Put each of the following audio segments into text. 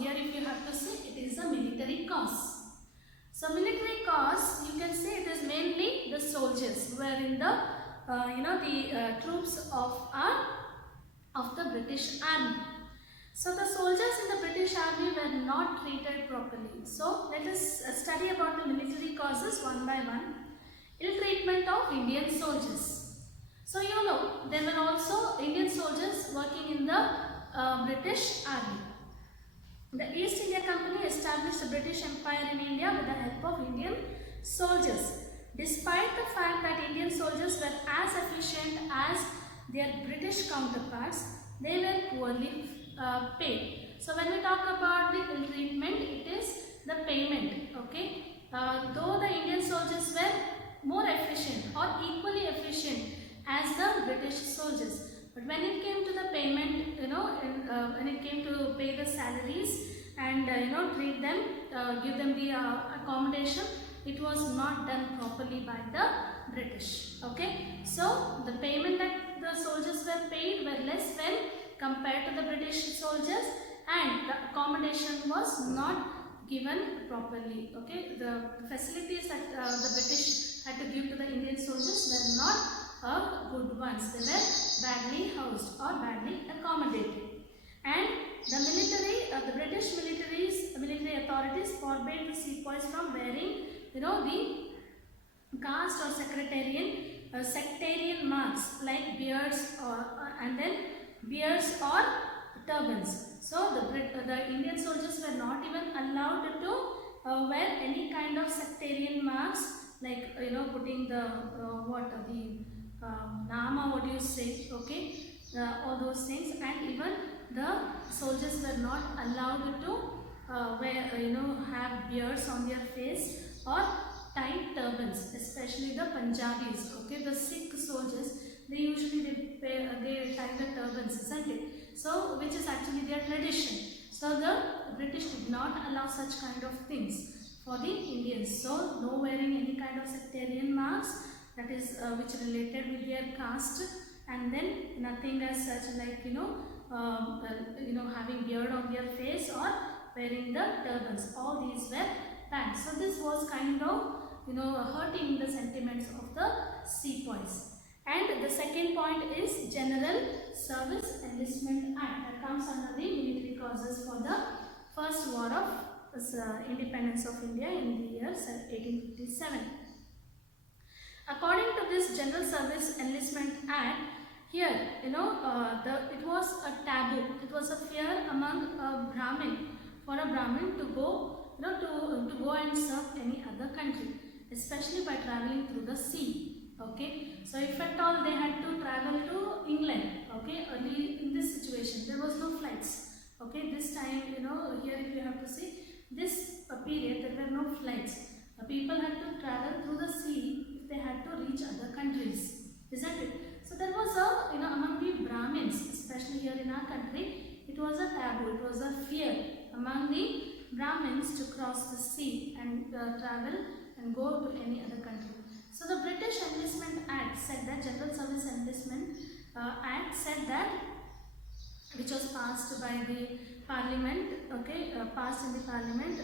Here if you have to say, it is a military cause. So military cause, you can say it is mainly the soldiers who are in the troops of the British Army. So the soldiers in the British Army were not treated properly. So let us study about the military causes one by one. Ill treatment of Indian soldiers. So you know, there were also Indian soldiers working in the British Army. The East India Company established a British Empire in India with the help of Indian soldiers. Despite the fact that Indian soldiers were as efficient as their British counterparts, they were poorly paid. So when we talk about the ill treatment, it is the payment. Okay, though the Indian soldiers were more efficient or equally efficient as the British soldiers, but when it came to the payment, when it came to pay the salaries and treat them, give them the accommodation, it was not done properly by the British. Okay, so the payment that the soldiers were paid were less when compared to the British soldiers, and the accommodation was not given properly. Okay, the facilities that the British had to give to the Indian soldiers were not good ones. They were badly housed or badly accommodated. And the military, the British military authorities forbade the sepoys from wearing, the caste or sectarian marks like beards or turbans. So the Indian soldiers were not even allowed to wear any kind of sectarian marks, like putting the nama, what do you say, okay, all those things. And even the soldiers were not allowed to have beards on their face or tie turbans, especially the Punjabis. Okay, the Sikh soldiers, they usually they tie the turbans, isn't it? So which is actually their tradition. So the British did not allow such kind of things for the Indians. So no wearing any kind of sectarian marks, that is which related with their caste, and then nothing as such like having beard on their face or wearing the turbans. All these were banned. So this was kind of hurting the sentiments of the sepoys. And the second point is General Service Enlistment Act, that comes under the military causes for the first war of independence of India in the year 1857. According to this General Service Enlistment Act, here it was a taboo. It was a fear among a Brahmin, for a Brahmin to go to go and serve any other country, especially by traveling through the sea. Okay, so if at all they had to travel to England, okay, early in this situation there was no flights. Okay, this time here if you have to see this period, there were no flights. People had to travel through the sea if they had to reach other countries, isn't it? So there was a among the Brahmins, especially here in our country, it was a taboo, it was a fear among the Brahmins to cross the sea and travel and go to any other country. So the British Enlistment Act said that, General Service Enlistment Act said that, which was passed by the Parliament, okay, passed in the Parliament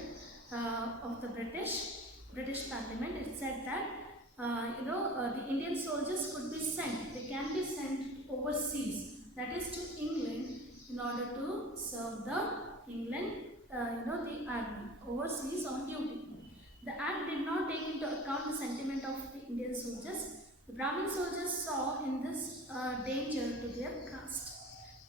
of the British Parliament. It said that the Indian soldiers could be sent, they can be sent overseas, that is to England, in order to serve the England, the army overseas on duty. The act did not take into account the sentiment of the Indian soldiers. The Brahmin soldiers saw in this danger to their caste.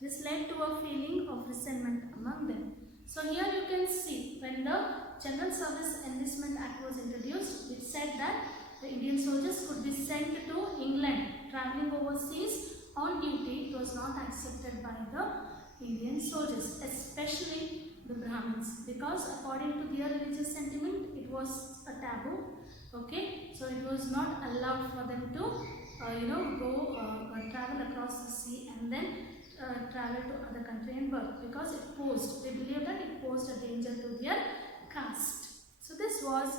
This led to a feeling of resentment among them. So here you can see, when the General Service Enlistment Act was introduced, it said that the Indian soldiers could be sent to England, travelling overseas on duty. It was not accepted by the Indian soldiers, especially the Brahmins, because according to their religious sentiment, it was a taboo. Okay, so it was not allowed for them to travel across the sea and then travel to other country and work, because they believed that it posed a danger to their caste. So this was,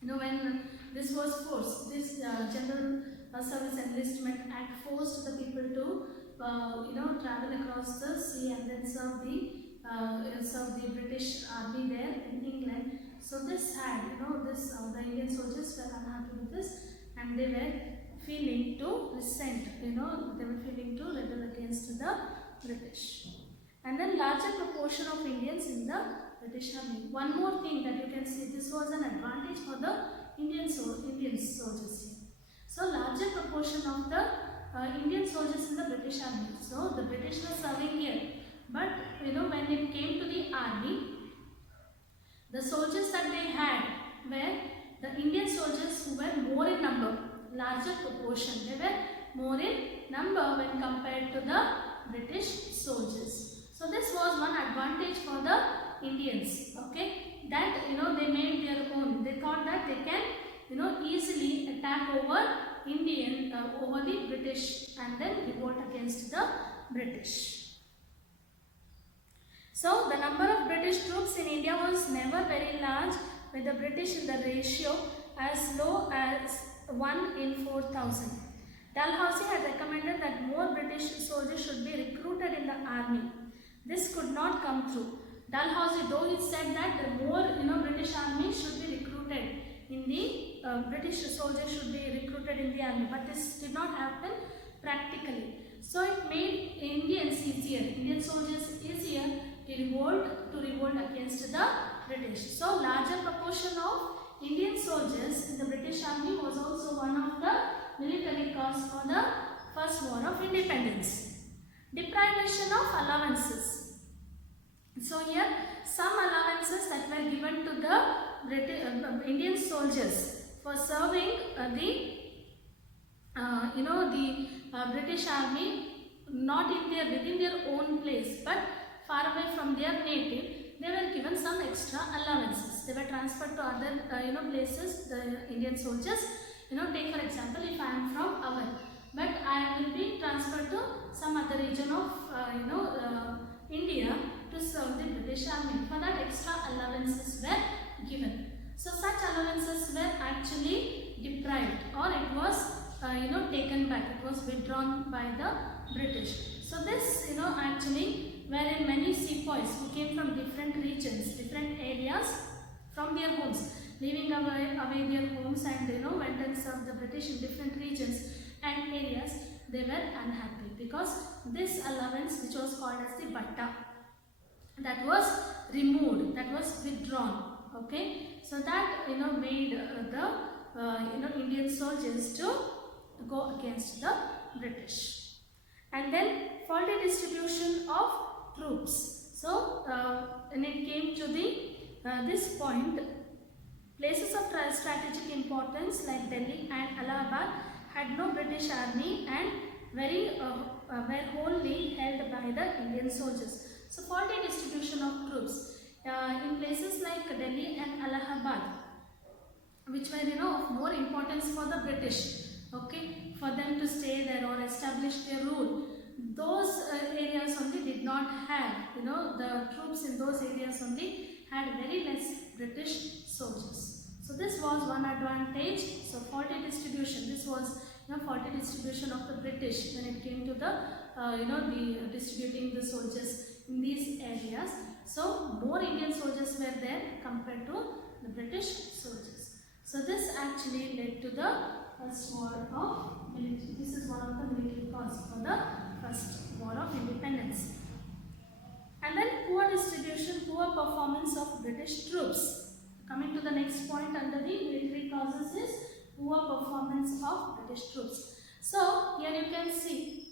when this was forced, this General Service Enlistment Act forced the people to travel across the sea and then serve serve the British army there in England. So this had, the Indian soldiers were unhappy with this, and they were feeling to resent, they were feeling to rebel against the British. And then larger proportion of Indians in the British army. One more thing that you can see, this was an advantage for the Indian soldiers here. So larger proportion of the Indian soldiers in the British army. So the British were serving here, but when it came to the army, the soldiers that they had were the Indian soldiers who were more in number, larger proportion. They were more in number when compared to the British soldiers. So this was one advantage for the Indians. Okay, that they made their own. They thought that they can easily attack over over the British and then revolt against the British. So the number of British troops in India was never very large, with the British in the ratio as low as 1 in 4,000. Dalhousie had recommended that more British soldiers should be recruited in the army. This could not come through. Dalhousie, though he said that the more British army should be recruited in the British soldiers should be recruited in the army, but this did not happen practically. So it made Indian soldiers easier to revolt against the British. So larger proportion of Indian soldiers in the British army was also one of the military cause for the First War of Independence. Deprivation of allowances. So here some allowances that were given to the Indian soldiers for serving the British army, not within their own place, but far away from their native. They were given some extra allowances. They were transferred to other places. The Indian soldiers, take for example, if I am from Awadh, but I will be transferred to some other region of India to serve the British army. For that, extra allowances were given. So such allowances were actually deprived, or it was taken back. It was withdrawn by the British. So this actually, wherein many sepoys who came from different regions, different areas from their homes, leaving away their homes and went and served the British in different regions and areas, they were unhappy because this allowance, which was called as the batta, that was removed, that was withdrawn. Okay, so that made the Indian soldiers to go against the British. And then faulty distribution of troops. So when it came to this point, places of strategic importance like Delhi and Allahabad had no British army and were wholly held by the Indian soldiers. So faulty distribution of troops in places like Delhi and Allahabad, which were of more importance for the British, okay, for them to stay there or establish their rule. Those areas only did not have, the troops in those areas only had very less British soldiers. So this was one advantage. So faulty distribution. This was faulty distribution of the British when it came to the distributing the soldiers in these areas. So more Indian soldiers were there compared to the British soldiers. So this actually led to the First War of Military. This is one of the military causes for the First War of Independence. And then poor distribution, poor performance of British troops. Coming to the next point under the military causes is poor performance of British troops. So here you can see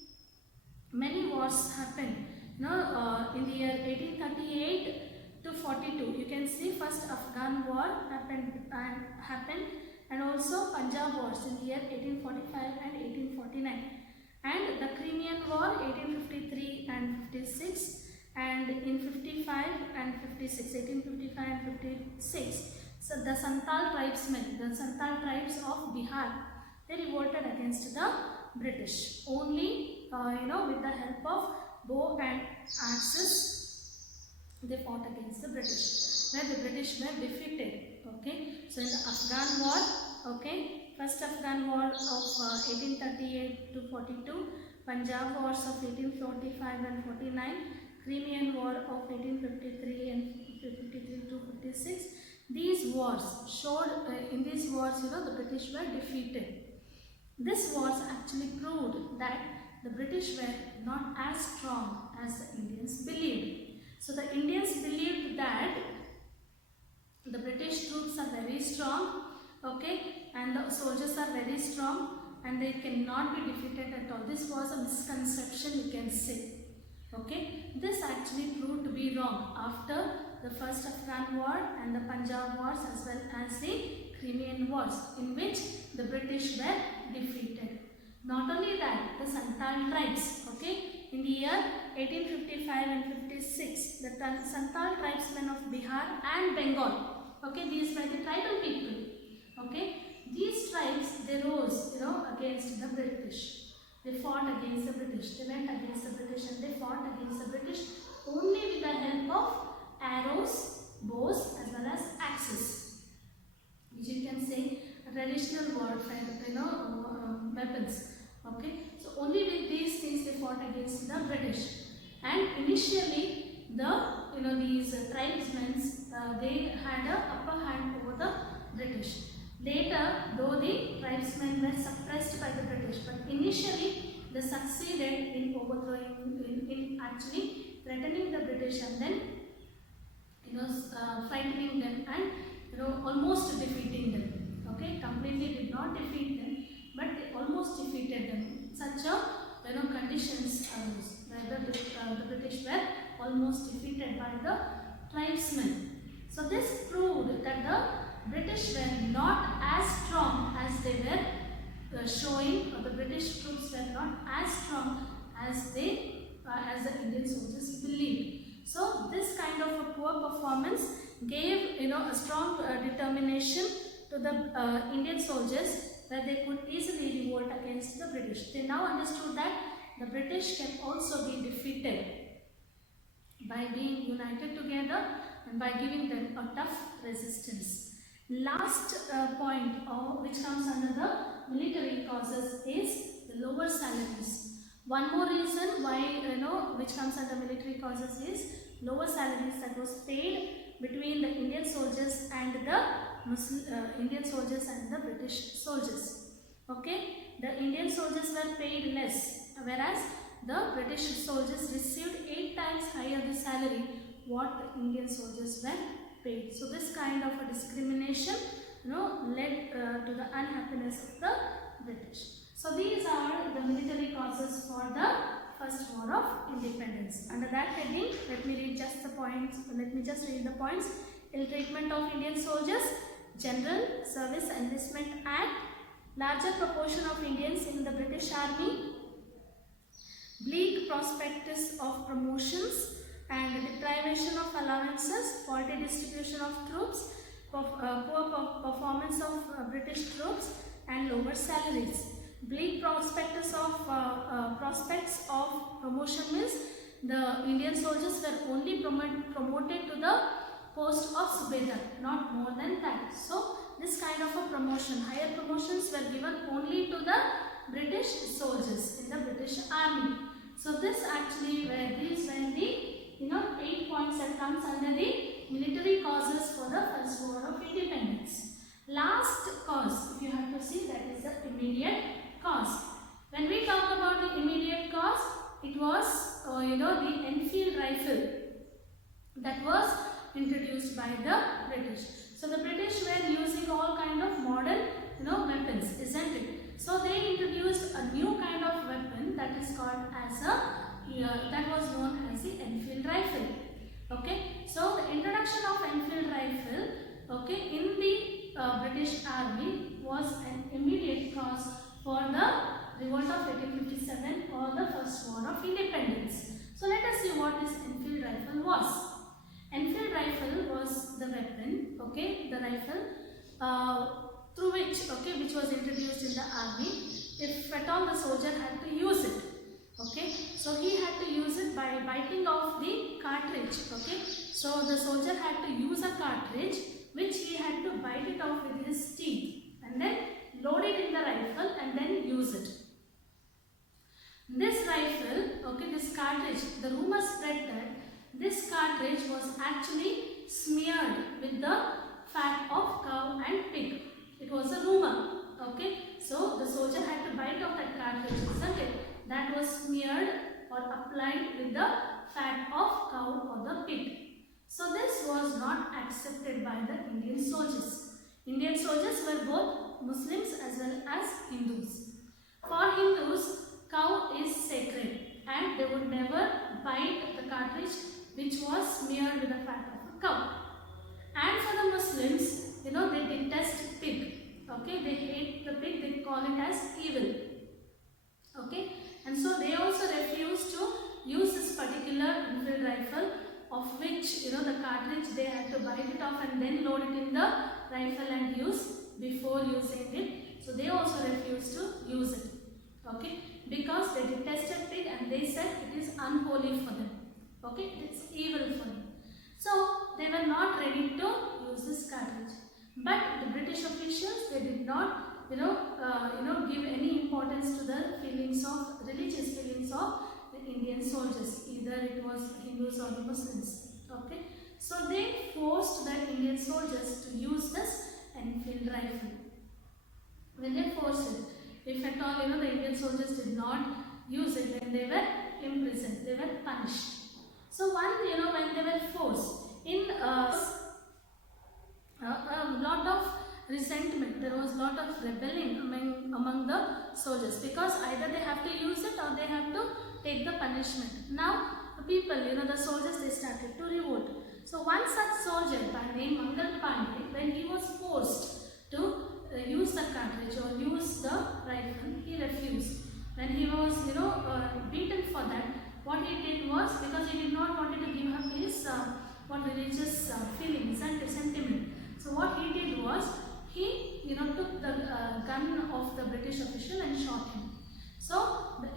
many wars happened. In the year 1838 to 42, you can see first Afghan War happened, and also Punjab Wars in the year 1845 and 1849, and the Crimean War 1853 and 56, and in 55 and 56, 1855 and 56. So the Santal tribesmen, the Santal tribes of Bihar, they revolted against the British. Only with the help of bow and axes, they fought against the British, where the British were defeated. Okay, so in the Afghan War, okay, first Afghan War of 1838 to 42, Punjab Wars of 1845 and 49, Crimean War of 1853 showed in these wars, the British were defeated. This wars actually proved that the British were not as strong as the Indians believed. So the Indians believed that the British troops are very strong, okay, and the soldiers are very strong and they cannot be defeated at all. This was a misconception, you can say. Okay, this actually proved to be wrong after the first Afghan war and the Punjab wars as well as the Crimean wars, in which the British were defeated. Not only that, the Santhal tribes, okay, in the year 1855 and 56, the Santhal tribesmen of Bihar and Bengal, okay, these were the tribal people, okay, these tribes, they rose, against the British. They fought against the British. They went against the British and they fought against the British only with the help of arrows, bows as well as axes, which you can say traditional warfare, weapons. Okay, so only with these things they fought against the British. And initially, these tribesmen they had a upper hand over the British. Later, though the tribesmen were suppressed by the British, but initially they succeeded in overthrowing, in actually threatening the British and then frightening them and almost defeating them. Okay, completely did not defeat them, but they almost defeated them. Such a conditions arose where the British were almost defeated by the tribesmen. So this proved that the British were not as strong as they were showing, or the British troops were not as strong as the Indian soldiers believed. So this kind of a poor performance gave a strong determination to the Indian soldiers that they could easily revolt against the British. They now understood that the British can also be defeated by being united together and by giving them a tough resistance. Last point which comes under the military causes is the lower salaries. One more reason why which comes under military causes is lower salaries that was paid between the Indian soldiers and the Indian soldiers and the British soldiers. Okay, the Indian soldiers were paid less, whereas the British soldiers received 8 times higher the salary what the Indian soldiers were paid. So this kind of a discrimination led to the unhappiness of the British. So these are the military causes for the First War of Independence. Under that heading, let me read just the points. Let me just read the points. Ill treatment of Indian soldiers, General Service Enlistment Act, larger proportion of Indians in the British Army, bleak prospectus of promotions and deprivation of allowances, faulty distribution of troops, poor performance of British troops and lower salaries. Bleak prospectus of prospects of promotion means the Indian soldiers were only promoted to the post of Subedar, not more than that. So this kind of a promotion, higher promotions were given only to the British soldiers in the British Army. So this actually these were the 8 points that comes under the military causes for the First War of Independence. Last cause, if you have to see, that is the immediate cause. When we talk about the immediate cause, it was the Enfield rifle that was introduced by the British. So the British were using all kind of modern weapons, isn't it? So they introduced a new kind of weapon that is called as that was known as the Enfield rifle. Okay, so the introduction of Enfield rifle, okay, in the British Army was an immediate cause for the revolt of 1857 or the First War of Independence. So let us see what this Enfield rifle was. Enfield rifle was the weapon, okay, the rifle through which was introduced in the army if at all the soldier had to use it. Okay, so he had to use it by biting off the cartridge. Okay, so the soldier had to use a cartridge which he had to bite it off with his teeth and then load it in the rifle and then use it. This rifle, okay, this cartridge, the rumor spread that this cartridge was actually smeared with the fat of cow and pig. It was a rumor. Okay, so the soldier had to bite off that cartridge, isn't it? That was smeared or applied with the fat of cow or the pig. So this was not accepted by the Indian soldiers. Indian soldiers were both Muslims as well as Hindus. For Hindus, cow is sacred and they would never bite the cartridge which was smeared with the fat of a cow. And for the Muslims, they detest pig. Okay, they hate the pig, they call it as evil. Okay, and so they also refused to use this particular Enfield rifle, of which the cartridge they had to bite it off and then load it in the rifle and use before using it. So they also refused to use it. Okay, because they detested pig and they said it is unholy for them. Okay, it is evil for them. So they were not ready to use this cartridge. But the British officials, they did not give any importance to the religious feelings of the Indian soldiers. Either it was Hindus or the Muslims. Okay, so they forced the Indian soldiers to use this Enfield rifle. When they forced it, if at all the Indian soldiers did not use it, then they were imprisoned, they were punished. So when they were forced, in a lot of resentment, there was a lot of rebellion among the soldiers, because either they have to use it or they have to take the punishment. Now the people, the soldiers, they started to revolt. So one such soldier by name Mangal Pandey, when he was forced to use the cartridge or use the rifle, he refused. When he was beaten for that, what he did was, because he did not want to give up his religious feelings and sentiment. So what he did was, he took the gun of the British official and shot him. So the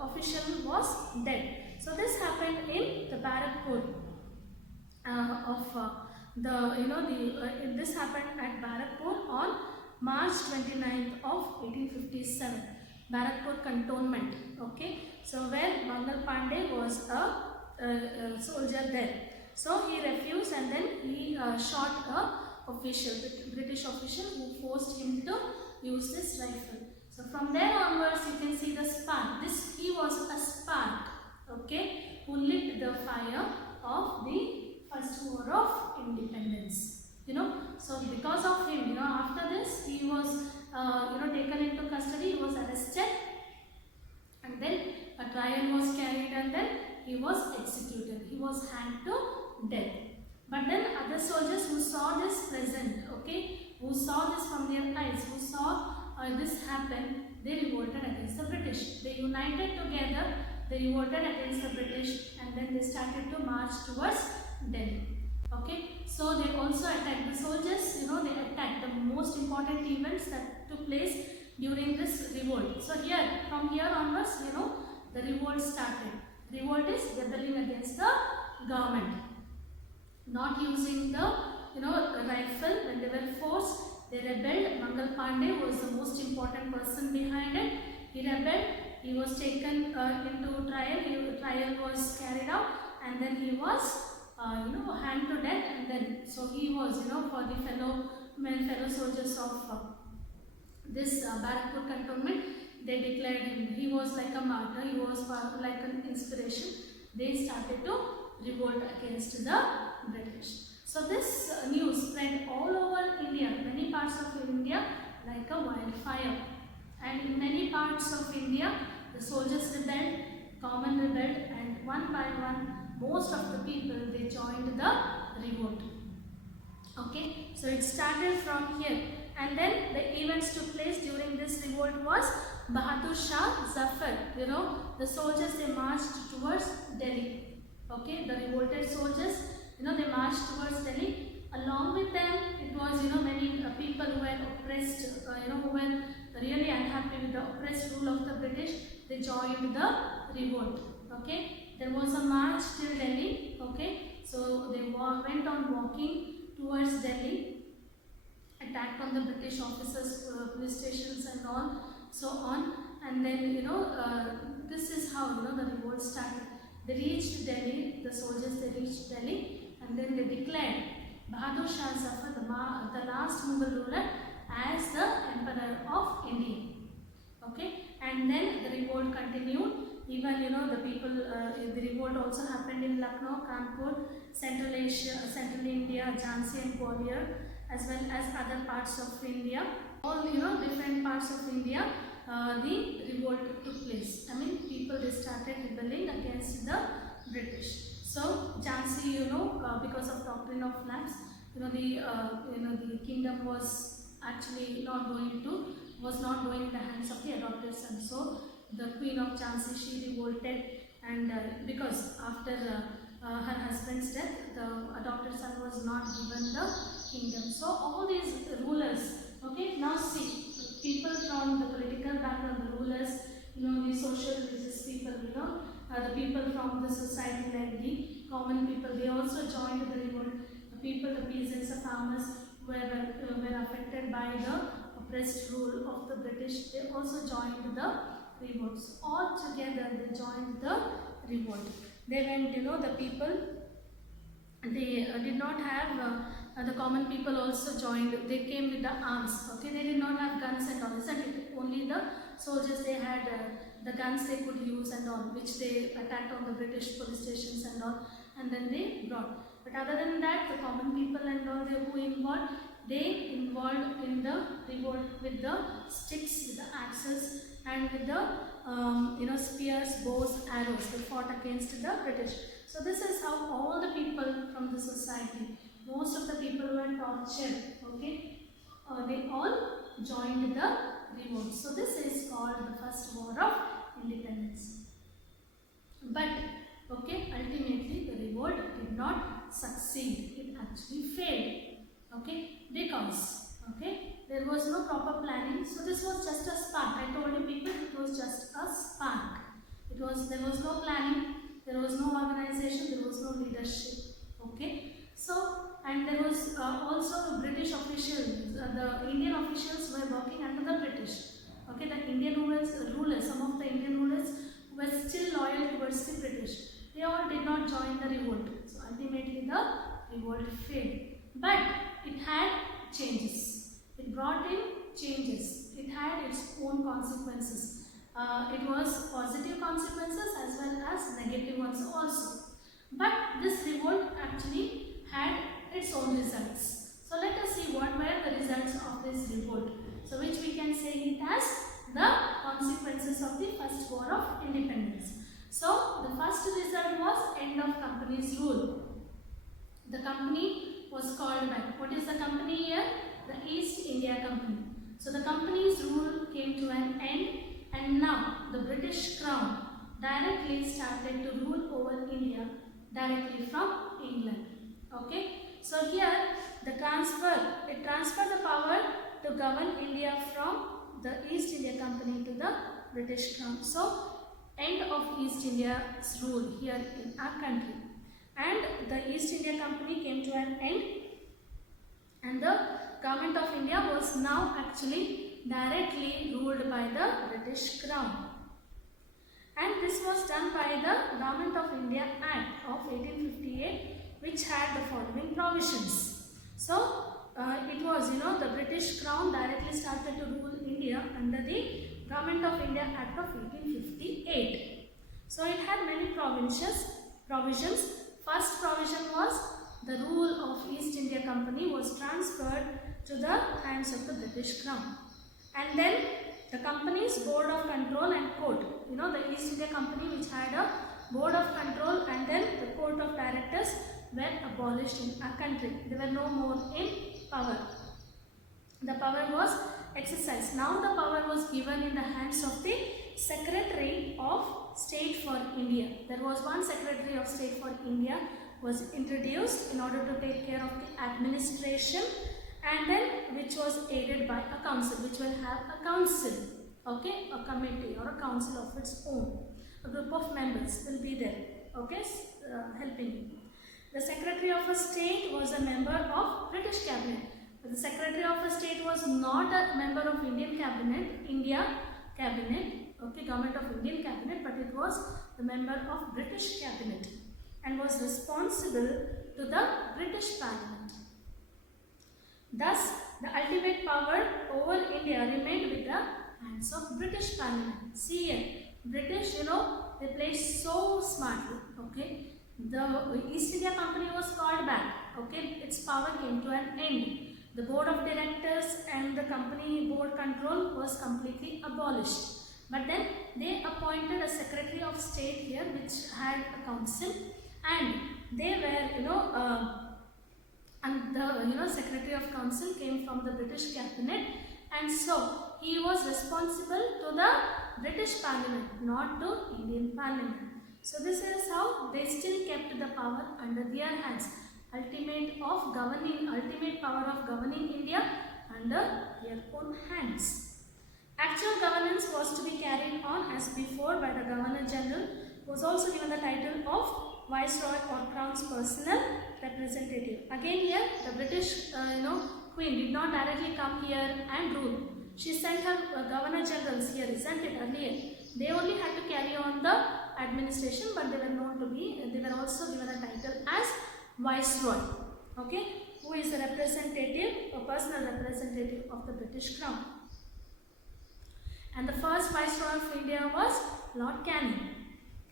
official was dead. So this happened in the Barakpur this happened at Barakpur on March 29th of 1857. Barakpur cantonment. Okay, so where Mangal Pandey was a soldier there. So he refused and then he shot a British official who forced him to use this rifle. So from there onwards, you can see the spark. He was a spark, okay, who lit the fire of the first war of independence. So because of him, after this, he was taken into custody. He was arrested, and then a trial was carried, and then he was executed. He was hanged to death. But then other soldiers who saw this present, okay, who saw this from their eyes, who saw this happen, they revolted against the British. They united together, they revolted against the British, and then they started to march towards Delhi. Okay, so they also attacked the soldiers. They attacked the most important events that took place during this revolt. So from here onwards, the revolt started. Revolt is rebelling against the government, not using the rifle. When they were forced, they rebelled. Mangal Pandey was the most important person behind it. He rebelled. He was taken into trial. Trial was carried out, and then he was hanged to death. And then so he was for the fellow soldiers of this Barakpur cantonment, they declared him. He was like a martyr. He was like an inspiration. They started to revolt against the British. So this news spread all over India, many parts of India, like a wildfire. And in many parts of India, the soldiers rebelled, common rebelled, and one by one, most of the people, they joined the revolt. Okay, so it started from here, and then the events took place during this revolt was Bahadur Shah Zafar. The soldiers, they marched towards Delhi. Okay, the revolted soldiers, they marched towards Delhi. Along with them, it was many people who were oppressed, who were really unhappy with the oppressed rule of the British. They joined the revolt. Okay, there was a march till Delhi. Okay, so they went on walking towards Delhi, attacked on the British officers, police stations and all, so on. And then this is how the revolt started. They reached Delhi, the soldiers, they reached Delhi, and then they declared, Bahadur Shah Zafar, the last Mughal ruler, as the Emperor of India. Okay, and then the revolt continued. Even the people, the revolt also happened in Lucknow, Kanpur, Central Asia, Central India, Jhansi and Gwalior, as well as other parts of India. All different parts of India, the revolt took place. I mean, people they started rebelling against the British. So Jhansi, because of doctrine of lapse, the kingdom was actually was not going in the hands of the adopted son. So the Queen of Jhansi, she revolted, and because after her husband's death, the adopted son was not given the kingdom. So all these rulers, okay, now see, people from the political background, the rulers, the social religious people, the people from the society like the common people, they also joined the revolt. The people, the peasants, the farmers were affected by the oppressed rule of the British. They also joined the revolts. All together they joined the revolt. They went, the people, they did not have, the common people also joined. They came with the arms, okay, they did not have guns and all this, and only the soldiers, they had the guns they could use and all, which they attacked on the British police stations and all, and then they brought. But other than that, the common people and all, they involved in the revolt with the sticks, with the axes, and with the spears, bows, arrows. They fought against the British. So this is how all the people from the society, most of the people were tortured, okay, they all joined the revolt. So this is called the First War of Independence. But okay, ultimately the revolt did not succeed. It actually failed, okay, because there was no proper planning. So this was just a spark. I told you people, it was just a spark. There was no planning, there was no organization, there was no leadership, okay. So, and there was also British officials, the Indian officials were working under the British, okay. The Indian rulers, some of the Indian rulers were still loyal towards the British. They all did not join the revolt. So ultimately the revolt failed. But it had changes. It brought in changes. It had its own consequences. It was positive consequences as well as negative ones also. But this revolt actually had its own results. So let us see what were the results of this revolt. So which we can say it as the consequences of the First War of Independence. So the first result was end of company's rule. The company was called back. What is the company here? The East India Company. So the company's rule came to an end, and now the British Crown directly started to rule over India directly from England. Okay. So here it transferred the power to govern India from the East India Company to the British Crown. So end of East India's rule here in our country, and the East India Company came to an end, and the government of India was now actually directly ruled by the British Crown. And this was done by the Government of India Act of 1858, which had the following provisions. So it was, the British Crown directly started to rule India under the Government of India Act of 1858. So it had many provisions. First provision was the rule of East India Company was transferred to the hands of the British Crown. And then the company's board of control and court. The East India Company, which had a board of control, and then the court of directors, were abolished in our country. They were no more in power. The power was exercised. Now the power was given in the hands of the Secretary of State for India. There was one Secretary of State for India was introduced in order to take care of the administration, and then which was aided by a council, which will have a council, okay, a committee or a council of its own. A group of members will be there, okay, helping you. The Secretary of State was a member of British Cabinet. But the Secretary of State was not a member of Indian Cabinet, okay, Government of Indian Cabinet, but it was the member of British Cabinet and was responsible to the British Parliament. Thus, the ultimate power over India remained with the hands of British Parliament. See here, British, they played so smartly. Okay, the East India Company was called back. Okay, its power came to an end. The board of directors and the company board control was completely abolished. But then they appointed a Secretary of State here, which had a council, and they were, and the Secretary of Council came from the British cabinet, and so he was responsible to the British Parliament, not to Indian Parliament. So this is how they still kept the power under their hands. Ultimate power of governing India under their own hands. Actual governance was to be carried on as before by the Governor General, who was also given the title of Viceroy or Crown's personal representative. Again here, the British Queen did not directly come here and rule. She sent her Governor Generals here, isn't it, earlier? They only had to carry on the administration, but they were also given a title as Viceroy, okay, who is a representative, a personal representative of the British Crown. And the first Viceroy of India was Lord Canning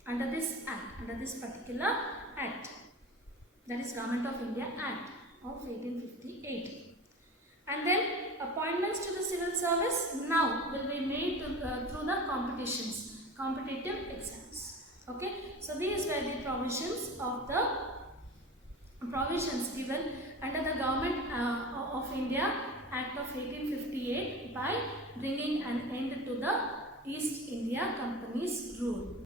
under this act, under this particular act, that is Government of India Act of 1858. And then appointments to the civil service now will be made through the competitive exams. Okay, so these were the provisions given under the Government of India Act of 1858 by bringing an end to the East India Company's rule.